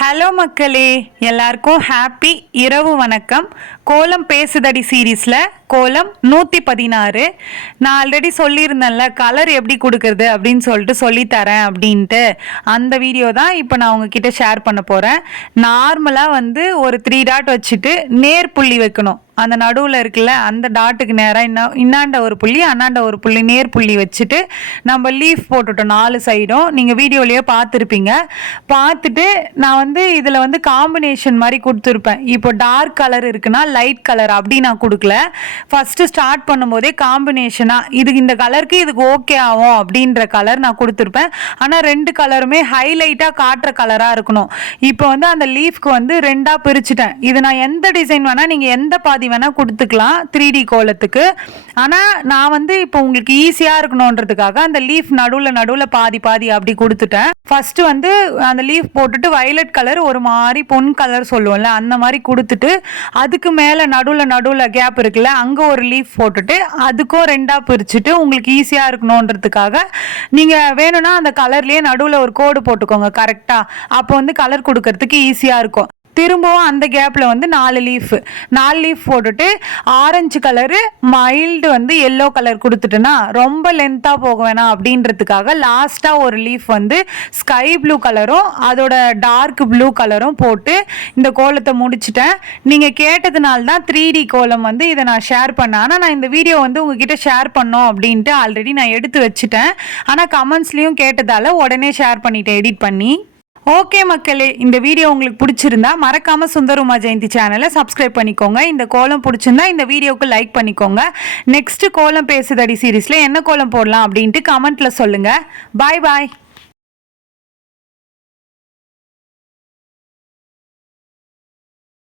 Hello மக்களே, எல்லாருக்கும் happy இரவு வணக்கம். கோலம் பேசுதடி சீரீஸில் கோலம் 116. நான் ஆல்ரெடி சொல்லியிருந்தேன்ல கலர் எப்படி கொடுக்கறது அப்படின்னு சொல்லிட்டு சொல்லித்தரேன் அப்படின்ட்டு. அந்த வீடியோ தான் இப்போ நான் உங்ககிட்ட ஷேர் பண்ண போகிறேன். நார்மலாக ஒரு 3 டாட் வச்சுட்டு நேர் புள்ளி வைக்கணும். அந்த நடுவில் இருக்குல்ல, அந்த டாட்டுக்கு நேராக இன்னாண்ட ஒரு புள்ளி அண்ணாண்ட ஒரு புள்ளி நேர் புள்ளி வச்சுட்டு நம்ம லீஃப் போட்டுட்டோம் 4 சைடும். நீங்கள் வீடியோலேயே பார்த்துருப்பீங்க. பார்த்துட்டு நான் இதில் காம்பினேஷன் மாதிரி கொடுத்துருப்பேன். இப்போ டார்க் கலர் இருக்குன்னா லைட் கலர் அப்படி நான் கொடுக்கல. ஃபஸ்ட்டு ஸ்டார்ட் பண்ணும்போதே காம்பினேஷனாக இதுக்கு இந்த கலருக்கு இதுக்கு ஓகே ஆகும் அப்படின்ற கலர் நான் கொடுத்துருப்பேன். ஆனால் 2 கலருமே ஹைலைட்டாக காட்டுற கலராக இருக்கணும். இப்போ அந்த லீஃப்க்கு 2ஆக பிரிச்சுட்டேன். இது நான் எந்த டிசைன் வேணால் நீங்கள் எந்த பாதி வேணால் கொடுத்துக்கலாம் 3D கோலத்துக்கு. ஆனால் நான் இப்போ உங்களுக்கு ஈஸியாக இருக்கணுன்றதுக்காக அந்த லீஃப் நடுவில் பாதி பாதி அப்படி கொடுத்துட்டேன். ஃபஸ்ட்டு அந்த லீஃப் போட்டுட்டு வயலட் கலர் ஒரு மாதிரி பொன் கலர் சொல்லுவோம்ல, அந்த மாதிரி கொடுத்துட்டு அதுக்கு மேலே நடுவில் கேப் இருக்குல்ல, அங்கே ஒரு லீஃப் போட்டுட்டு அதுக்கும் 2ஆக பிரிச்சுட்டு உங்களுக்கு ஈஸியாக இருக்கணுன்றதுக்காக நீங்கள் வேணும்னா அந்த கலர்லேயே நடுவில் ஒரு கோடு போட்டுக்கோங்க கரெக்டாக. அப்போ கலர் கொடுக்கறதுக்கு ஈஸியாக இருக்கும். திரும்பவும் அந்த கேப்பில் 4 லீஃப் போட்டுட்டு orange colour mild yellow colour கொடுத்துட்டுனா ரொம்ப லென்த்தாக போக வேணாம் அப்படின்றதுக்காக லாஸ்ட்டாக ஒரு லீஃப் ஸ்கை ப்ளூ கலரும் அதோட டார்க் ப்ளூ கலரும் போட்டு இந்த கோலத்தை முடிச்சிட்டேன். நீங்கள் கேட்டதுனால தான் 3D கோலம் இதை நான் ஷேர் பண்ணேன். ஆனால் நான் இந்த வீடியோ உங்ககிட்ட ஷேர் பண்ணோம் அப்படின்ட்டு ஆல்ரெடி நான் எடுத்து வச்சுட்டேன். ஆனால் கமெண்ட்ஸ்லேயும் கேட்டதால் உடனே ஷேர் பண்ணிட்டேன் எடிட் பண்ணி. ஓகே மக்களே, இந்த வீடியோ உங்களுக்கு பிடிச்சிருந்தா மறக்காம சுந்தர் உமா ஜெயந்தி சேனலை சப்ஸ்கிரைப் பண்ணிக்கோங்க. இந்த கோலம் பிடிச்சிருந்தா இந்த வீடியோவுக்கு லைக் பண்ணிக்கோங்க. நெக்ஸ்ட் கோலம் பேசுதடி சீரீஸ்ல என்ன கோலம் போடலாம் அப்படின்ட்டு கமெண்ட்ல சொல்லுங்க. பாய் பாய்.